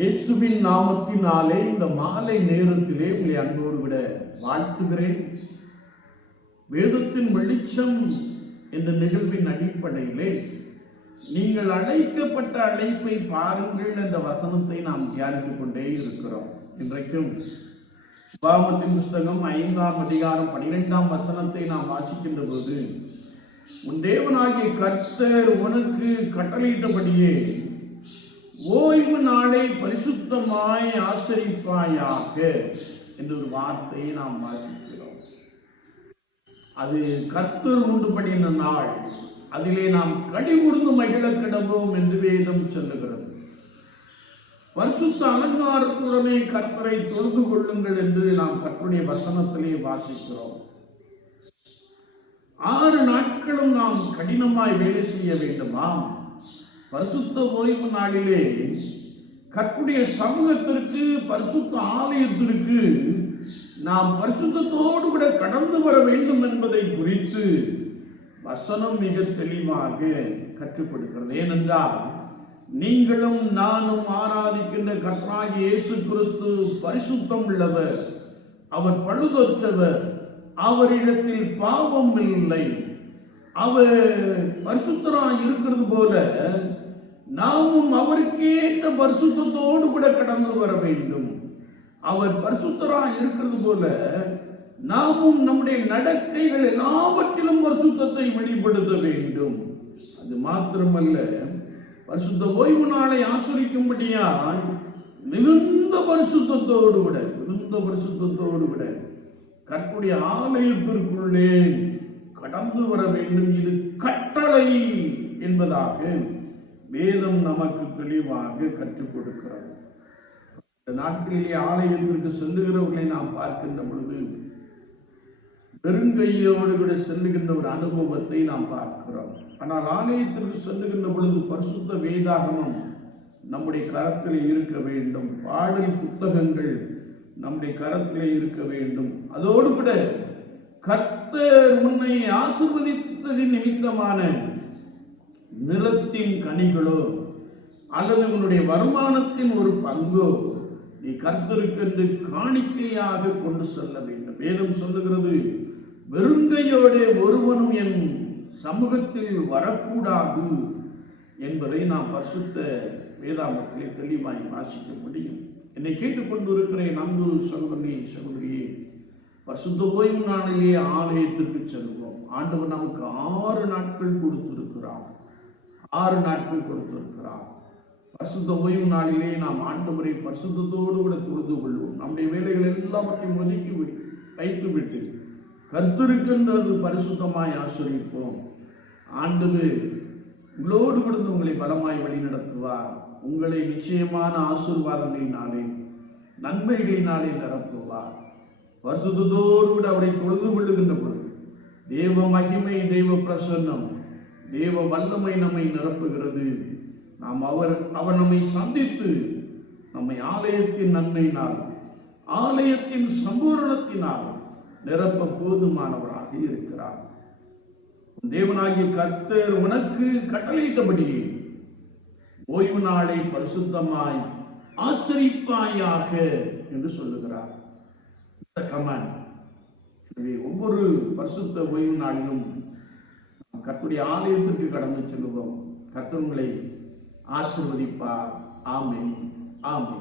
இயேசுவின் நாமத்தினாலே இந்த மாலை நேரத்திலே உங்களை அன்போடு விட வாழ்த்துகிறேன். வேதத்தின் வெளிச்சம் என்ற நிகழ்வின் அடிப்படையிலே நீங்கள் அழைக்கப்பட்ட அழைப்பை பாருங்கள் என்ற வசனத்தை நாம் தியானித்துக் கொண்டே இருக்கிறோம். இன்றைக்கும் பாமத்தின் புஸ்தகம் ஐந்தாம் அதிகாரம் பனிரெண்டாம் வசனத்தை நாம் வாசிக்கின்ற போது உன் தேவனாகிய கர்த்தர் உனக்கு கட்டளையிட்டபடியே ஓய்வு நாளை பரிசுத்தமாய் ஆசரிப்பாயாக என்ற ஒரு வார்த்தையை நாம் வாசிக்கிறோம். அது கர்த்தர் உண்டு பண்ணின நாள். அதிலே நாம் கடிவுர்ந்து மகிழ கிடவோம் என்று வேதம் சொல்லுகிறது. பரிசுத்த அலங்காரத்துடனே கர்த்தரை தொழுது கொள்ளுங்கள் என்று நாம் கர்த்தருடைய வசனத்திலே வாசிக்கிறோம். ஆறு நாட்களும் நாம் கடினமாய் வேலை செய்ய வேண்டுமா? பரிசுத்த ஓய்வு நாளிலே கற்புடைய சமூகத்திற்கு பரிசுத்த ஆலயத்திற்கு நாம் பரிசுத்தத்தோடு கூட கடந்து வர வேண்டும் என்பதை குறித்து வசனம் மிக தெளிவாக கற்றுப்படுகிறது ஏனென்றால் நீங்களும் நானும் ஆராதிக்கின்ற கர்த்தராகிய இயேசு கிறிஸ்து பரிசுத்தம் உள்ளவர் அவர் பழுதொற்றவர் அவரிடத்தில் பாவம் இல்லை. அவர் பரிசுத்தராக இருக்கிறது போல நாமும் அவருக்கேற்ற பரிசுத்தோடு கூட கடந்து வர வேண்டும். அவர் பரிசுத்தராக இருக்கிறது போல நாமும் நம்முடைய நடத்தைகள் எல்லாவற்றிலும் பரிசுத்தத்தை வெளிப்படுத்த வேண்டும். அது மாத்திரமல்ல பரிசுத்த ஓய்வு நாளை ஆசிரிக்கும்படியால் மிகுந்த பரிசுத்தோடு விட மிகுந்த பரிசுத்தோடு விட கற்புடைய ஆலயத்திற்குள்ளே கடந்து வர வேண்டும். இது கட்டளை என்பதாக வேதம் நமக்கு தெளிவாக கற்றுக் கொடுக்கிறது. இந்த நாட்களிலே ஆலயத்திற்கு செல்லுகிறவர்களை நாம் பார்க்கின்ற பொழுது பெருங்கையோடு கூட செல்லுகின்ற ஒரு அனுபவத்தை நாம் பார்க்கிறோம். ஆனால் ஆலயத்திற்கு செல்லுகின்ற பொழுது பரிசுத்த வேதாகமம் நம்முடைய கரத்தில் இருக்க வேண்டும். பாடல் புத்தகங்கள் நம்முடைய கரத்தில் இருக்க வேண்டும். அதோடு கூட கர்த்தர் முன்னை ஆசிர்வதித்ததின் நிமித்தமான நிலத்தின் கனிகளோ அல்லது உன்னுடைய வருமானத்தின் ஒரு பங்கோ நீ கர்த்தருக்கென்று காணிக்கையாக கொண்டு செல்ல வேண்டும். வேதம் சொல்லுகிறது வெறுங்கையோடு ஒருவனும் என் சமூகத்தில் வரக்கூடாது என்பதை நாம் பரிசுத்த வேதாமத்திலே தெளிவாய் வாசிக்க முடியும். என்னை கேட்டுக்கொண்டு இருக்கிற அன்பு சகோதரி சகோதரியே பரிசுத்த ஓய்வு நாளிலே ஆலயத்திற்கு செல்வோம். ஆண்டவர் நமக்கு ஆறு நாட்கள் கொடுத்திருக்கிறார். ஆறு நாட்கள் கொடுத்திருக்கிறார். பரிசுத்த ஓய்வு நாளிலே நாம் ஆண்டு முறை பரிசுத்தோடு கூட தொழுது கொள்வோம். நம்முடைய வேலைகள் எல்லாவற்றையும் ஒதுக்கி வைத்து வைத்துவிட்டு கர்த்தருக்கென்றது பரிசுத்தமாய் ஆசிரியப்போம் ஆண்டு உங்களோடு விழுந்து உங்களை பலமாய் வழி நடத்துவார் உங்களை நிச்சயமான ஆசீர்வாதங்களினாலே நன்மைகளினாலே நிரப்புவார். பரிசுத்தத்தோடு கூட அவரை தொழுது கொள்ளுகின்ற பொழுது தேவ மகிமை தெய்வ பிரசன்னம் தேவ வல்லமை நம்மை நிரப்புகிறது. நாம் அவர் அவர் நம்மை சந்தித்து நம்மை ஆலயத்தின் நன்மையினால் ஆலயத்தின் சம்பூரணத்தினால் நிரப்ப போதுமானவராக இருக்கிறார். தேவனாகிய கர்த்தர் உனக்கு கட்டளையிட்டபடி ஓய்வு நாளை பரிசுத்தமாய் ஆசிரிப்பாயாக என்று சொல்லுகிறார். கமாண்ட் எனவே ஒவ்வொரு பரிசுத்த ஓய்வு நாளிலும் கர்த்துடைய ஆலயத்திற்கு கடந்து செல்லுவோம். கர்த்தவங்களை ஆசிர்வதிப்பார். ஆமை ஆமை